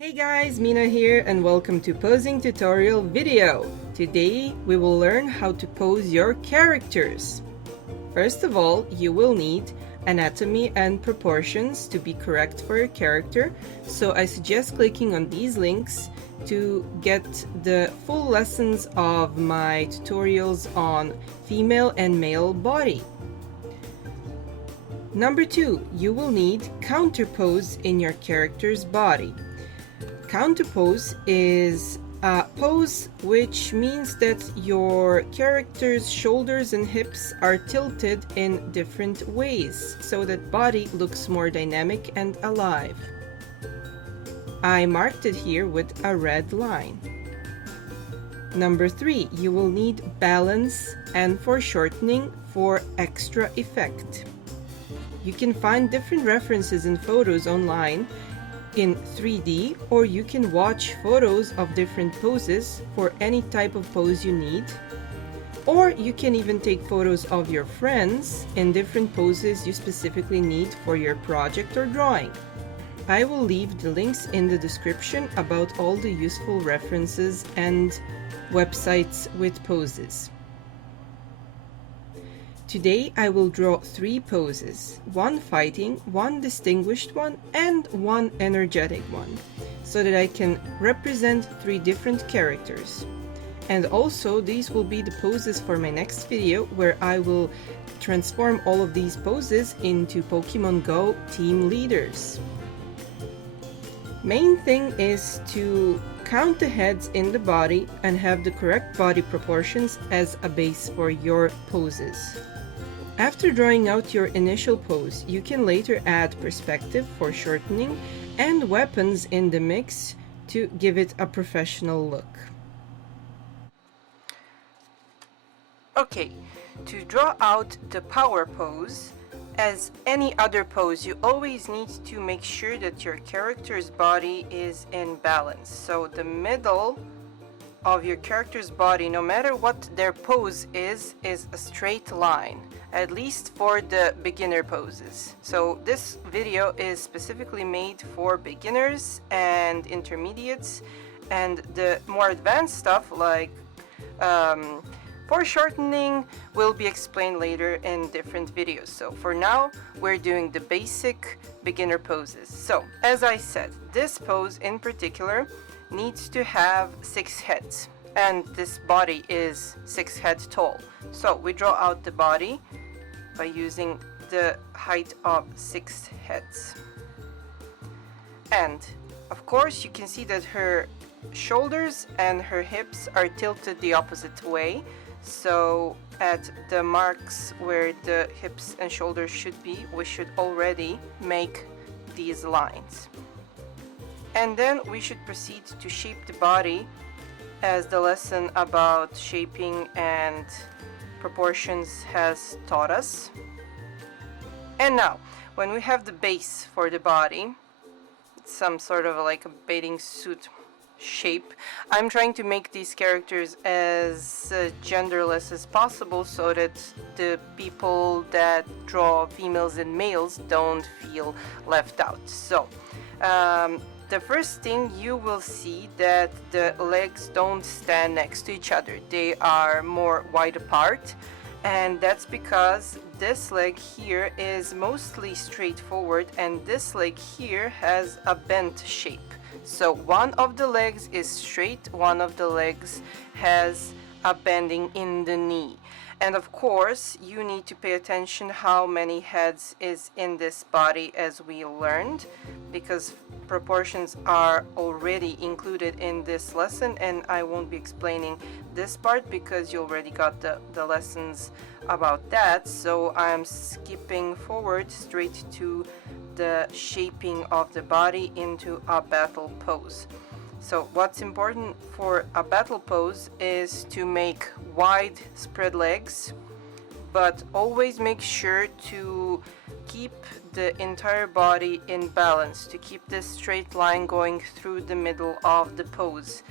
Hey guys, Mina here and welcome to Posing tutorial video. Today we will learn how to pose your characters. First of all, you will need anatomy and proportions to be correct for your character, so I suggest clicking on these links to get the full lessons of my tutorials on female and male body. Number 2, you will need counterpose in your character's body. Counterpose is a pose which means that your character's shoulders and hips are tilted in different ways so that body looks more dynamic and alive. I marked it here with a red line. Number 3, you will need balance and foreshortening for extra effect. You can find different references and photos online in 3D, or you can watch photos of different poses for any type of pose you need, or you can even take photos of your friends in different poses you specifically need for your project or drawing. I will leave the links in the description about all the useful references and websites with poses. Today I will draw 3 poses, one fighting, one distinguished one, and one energetic one, so that I can represent 3 different characters. And also these will be the poses for my next video, where I will transform all of these poses into Pokemon Go team leaders. Main thing is to count the heads in the body and have the correct body proportions as a base for your poses. After drawing out your initial pose, you can later add perspective, foreshortening, and weapons in the mix to give it a professional look. Okay, to draw out the power pose, as any other pose, you always need to make sure that your character's body is in balance. So the middle of your character's body, no matter what their pose is a straight line, at least for the beginner poses. So this video is specifically made for beginners and intermediates, and the more advanced stuff like foreshortening will be explained later in different videos. So for now, we're doing the basic beginner poses. So as I said, this pose in particular needs to have 6 heads, and this body is 6 heads tall. So we draw out the body by using the height of 6 heads. And of course you can see that her shoulders and her hips are tilted the opposite way. So at the marks where the hips and shoulders should be, we should already make these lines. And then we should proceed to shape the body, as the lesson about shaping and proportions has taught us. And now, when we have the base for the body, some sort of like a bathing suit shape, I'm trying to make these characters as genderless as possible so that the people that draw females and males don't feel left out. So the first thing, you will see that the legs don't stand next to each other. They are more wide apart, and that's because this leg here is mostly straightforward and this leg here has a bent shape. So one of the legs is straight, one of the legs has a bending in the knee. And of course, you need to pay attention how many heads is in this body, as we learned, because proportions are already included in this lesson, and I won't be explaining this part because you already got the lessons about that. So I'm skipping forward straight to the shaping of the body into a battle pose. So what's important for a battle pose is to make wide spread legs, but always make sure to keep the entire body in balance, to keep this straight line going through the middle of the pose.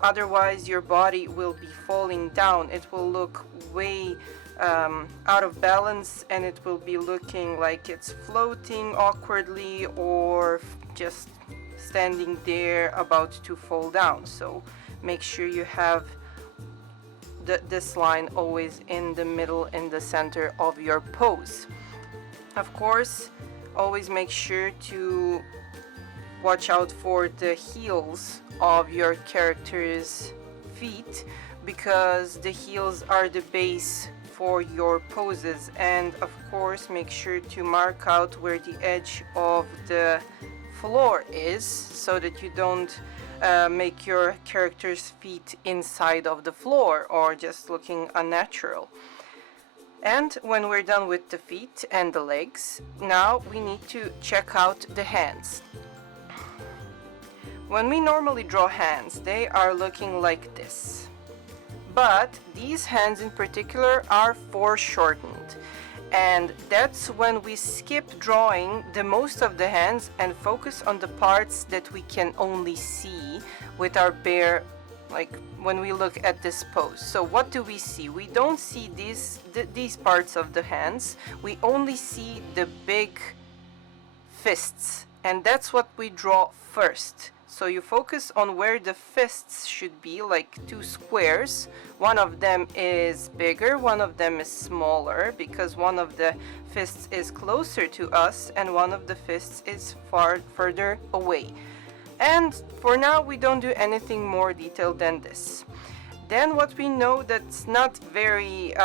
Otherwise your body will be falling down. It will look way out of balance, and it will be looking like it's floating awkwardly or just standing there about to fall down. So make sure you have this line always in the middle, in the center of your pose. Of course, always make sure to watch out for the heels of your character's feet, because the heels are the base for your poses. And of course, make sure to mark out where the edge of the floor is, so that you don't make your character's feet inside of the floor or just looking unnatural. And when we're done with the feet and the legs, now we need to check out the hands. When we normally draw hands, they are looking like this. But these hands in particular are foreshortened. And that's when we skip drawing the most of the hands and focus on the parts that we can only see with our bare, like when we look at this pose. So what do we see? We don't see these parts of the hands. We only see the big fists, and that's what we draw first. So you focus on where the fists should be, like two squares. One of them is bigger, one of them is smaller, because one of the fists is closer to us and one of the fists is further away. And for now, we don't do anything more detailed than this. Then what we know that's not very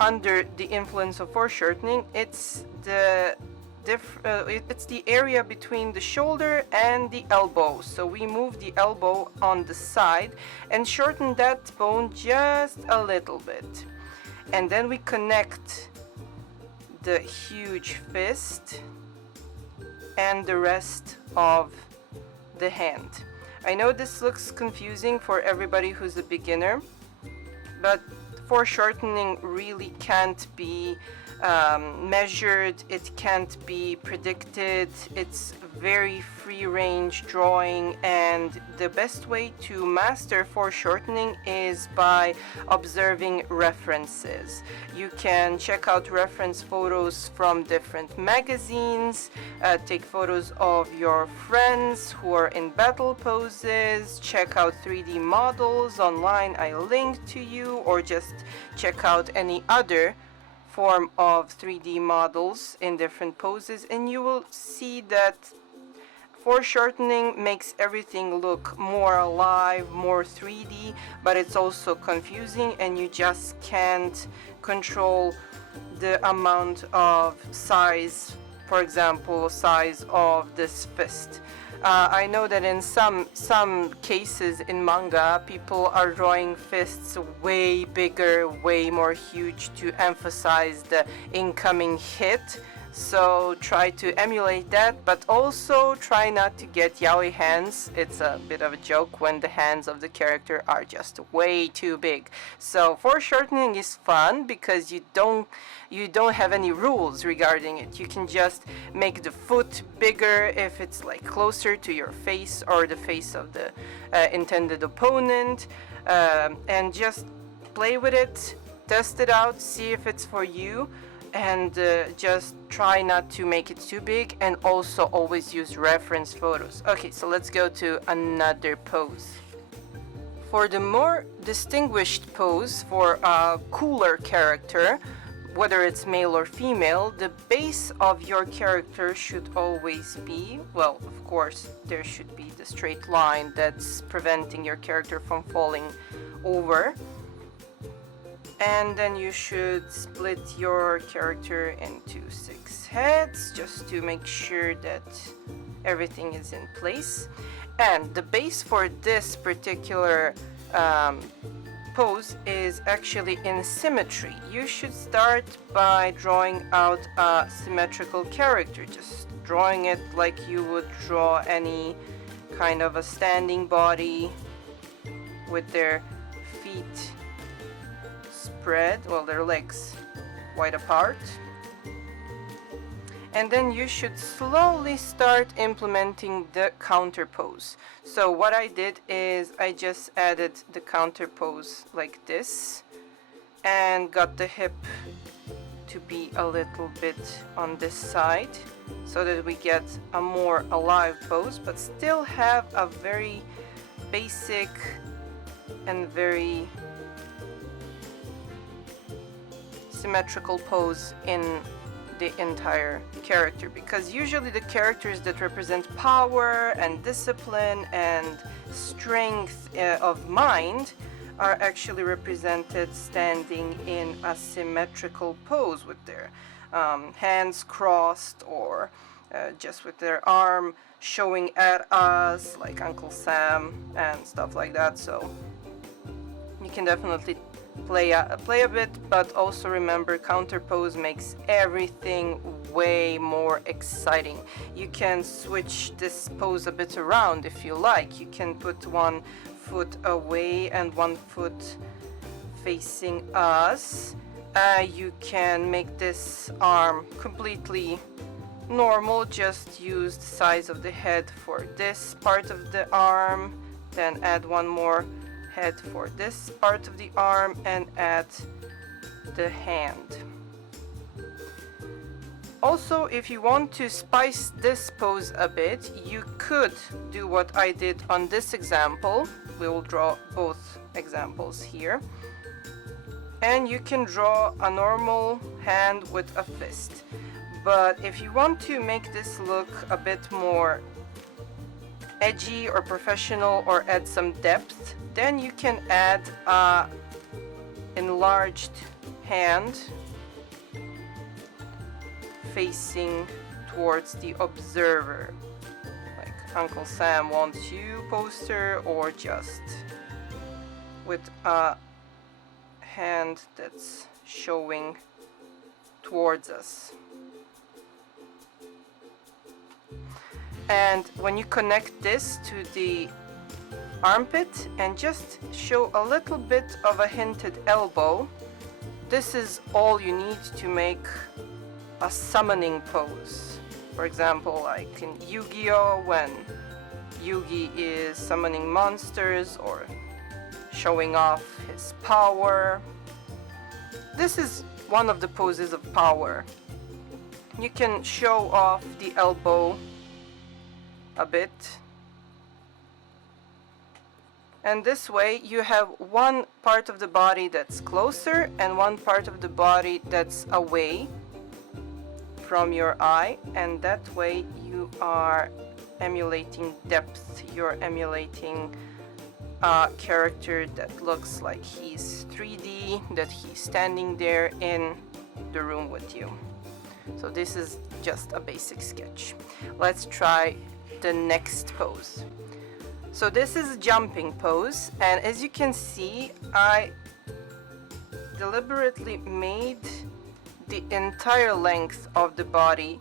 under the influence of foreshortening, it's the area between the shoulder and the elbow. So we move the elbow on the side and shorten that bone just a little bit. And then we connect the huge fist and the rest of the hand. I know this looks confusing for everybody who's a beginner, but foreshortening really can't be measured, it can't be predicted. It's very free range drawing, and the best way to master foreshortening is by observing references. You can check out reference photos from different magazines, take photos of your friends who are in battle poses, check out 3D models online I linked to you, or just check out any other form of 3D models in different poses, and you will see that foreshortening makes everything look more alive, more 3D, but it's also confusing, and you just can't control the amount of size, for example, size of this fist. I know that in some cases in manga, people are drawing fists way bigger, way more huge to emphasize the incoming hit. So try to emulate that, but also try not to get yaoi hands. It's a bit of a joke when the hands of the character are just way too big. So foreshortening is fun because you don't have any rules regarding it. You can just make the foot bigger if it's like closer to your face or the face of the intended opponent, and just play with it, test it out, see if it's for you. And just try not to make it too big, and also always use reference photos. Okay, so let's go to another pose. For the more distinguished pose for a cooler character, whether it's male or female, the base of your character should always be, well, of course, there should be the straight line that's preventing your character from falling over. And then you should split your character into 6 heads just to make sure that everything is in place. And the base for this particular pose is actually in symmetry. You should start by drawing out a symmetrical character, just drawing it like you would draw any kind of a standing body with their feet spread, well, their legs wide apart. And then you should slowly start implementing the counterpose. So what I did is I just added the counterpose like this and got the hip to be a little bit on this side so that we get a more alive pose, but still have a very basic and very symmetrical pose in the entire character, because usually the characters that represent power and discipline and strength of mind are actually represented standing in a symmetrical pose with their hands crossed, or just with their arm showing at us, like Uncle Sam and stuff like that. So you can definitely play a bit, but also remember, counterpose makes everything way more exciting. You can switch this pose a bit around if you like. You can put one foot away and one foot facing us. You can make this arm completely normal, just use the size of the head for this part of the arm, then add one more head for this part of the arm, and add the hand. Also, if you want to spice this pose a bit, you could do what I did on this example. We will draw both examples here. And you can draw a normal hand with a fist. But if you want to make this look a bit more edgy or professional, or add some depth, then you can add a enlarged hand facing towards the observer, like Uncle Sam Wants You poster, or just with a hand that's showing towards us. And when you connect this to the armpit and just show a little bit of a hinted elbow, this is all you need to make a summoning pose. For example, like in Yu-Gi-Oh, when Yugi is summoning monsters or showing off his power. This is one of the poses of power. You can show off the elbow a bit, and this way you have one part of the body that's closer and one part of the body that's away from your eye, and that way you are emulating depth. You're emulating a character that looks like he's 3D, that he's standing there in the room with you. So this is just a basic sketch. Let's try the next pose. So this is a jumping pose, and as you can see, I deliberately made the entire length of the body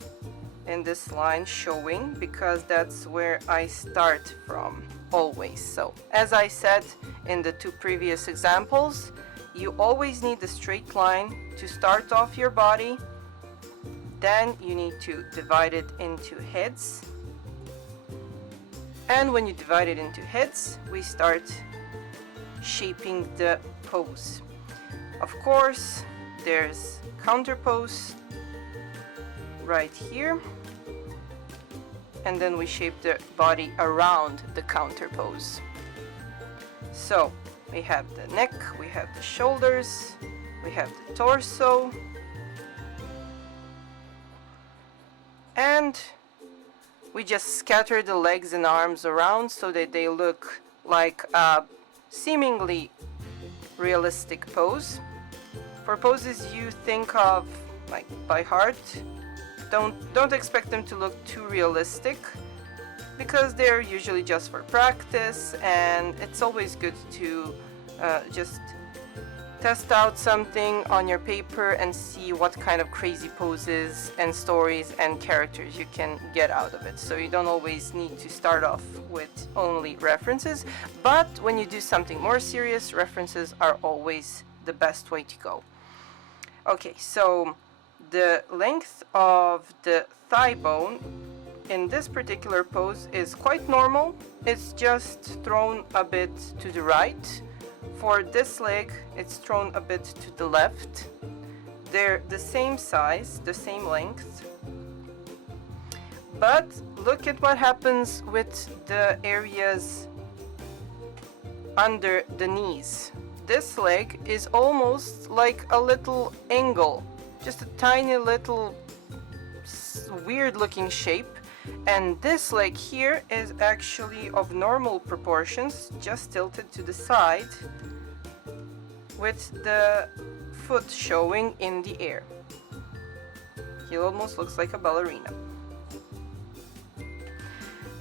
in this line showing, because that's where I start from always. So as I said in the two previous examples, you always need a straight line to start off your body. Then you need to divide it into heads. And when you divide it into heads, we start shaping the pose. Of course, there's counterpose right here. And then we shape the body around the counterpose. So we have the neck, we have the shoulders, we have the torso, and we just scatter the legs and arms around so that they look like a seemingly realistic pose. For poses you think of like by heart, don't expect them to look too realistic, because they're usually just for practice, and it's always good to just test out something on your paper and see what kind of crazy poses and stories and characters you can get out of it. So you don't always need to start off with only references, but when you do something more serious, references are always the best way to go. Okay, so the length of the thigh bone in this particular pose is quite normal. It's just thrown a bit to the right. For this leg, it's thrown a bit to the left. They're the same size, the same length. But look at what happens with the areas under the knees. This leg is almost like a little angle, just a tiny little weird looking shape. And this leg here is actually of normal proportions, just tilted to the side, with the foot showing in the air. He almost looks like a ballerina.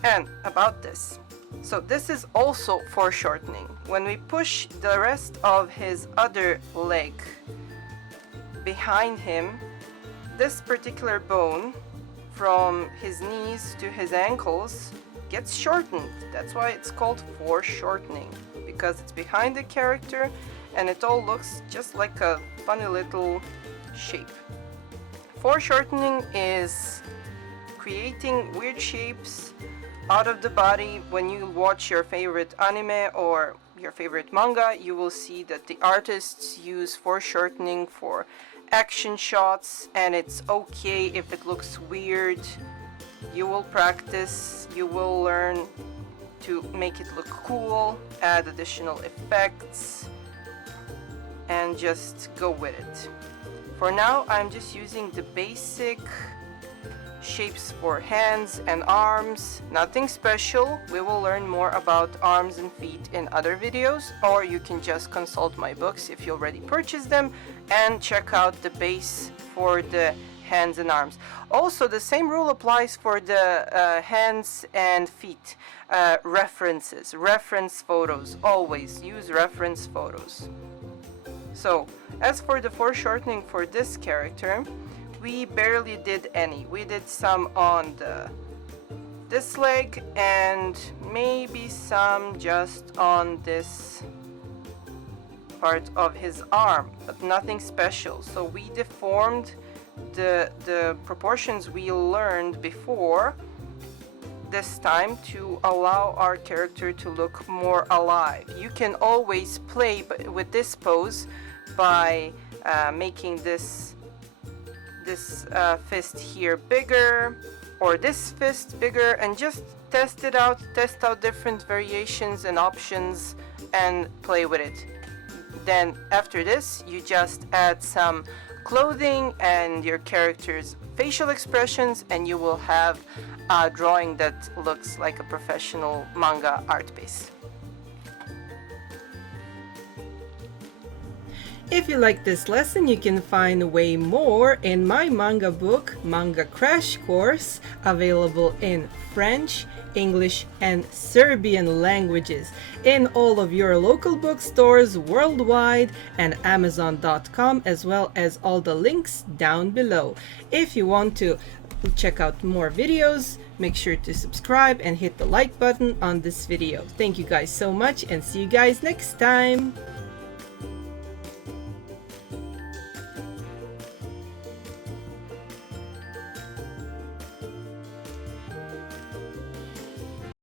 And about this, so this is also foreshortening. When we push the rest of his other leg behind him, this particular bone from his knees to his ankles gets shortened. That's why it's called foreshortening, because it's behind the character and it all looks just like a funny little shape. Foreshortening is creating weird shapes out of the body. When you watch your favorite anime or your favorite manga, you will see that the artists use foreshortening for action shots, and it's okay if it looks weird. You will practice, you will learn to make it look cool, add additional effects, and just go with it. For now, I'm just using the basic shapes for hands and arms, nothing special. We will learn more about arms and feet in other videos, or you can just consult my books if you already purchased them and check out the base for the hands and arms. Also, the same rule applies for the hands and feet. References, reference photos, always use reference photos. So, as for the foreshortening for this character, we barely did any. We did some on this leg and maybe some just on this part of his arm, but nothing special. So we deformed the proportions we learned before this time to allow our character to look more alive. You can always play with this pose by making this fist here bigger, or this fist bigger, and just test it out, test out different variations and options and play with it. Then after this, you just add some clothing and your character's facial expressions, and you will have a drawing that looks like a professional manga art piece. If you like this lesson, you can find way more in my manga book, Manga Crash Course, available in French, English, and Serbian languages in all of your local bookstores worldwide and Amazon.com, as well as all the links down below. If you want to check out more videos, make sure to subscribe and hit the like button on this video. Thank you guys so much, and see you guys next time.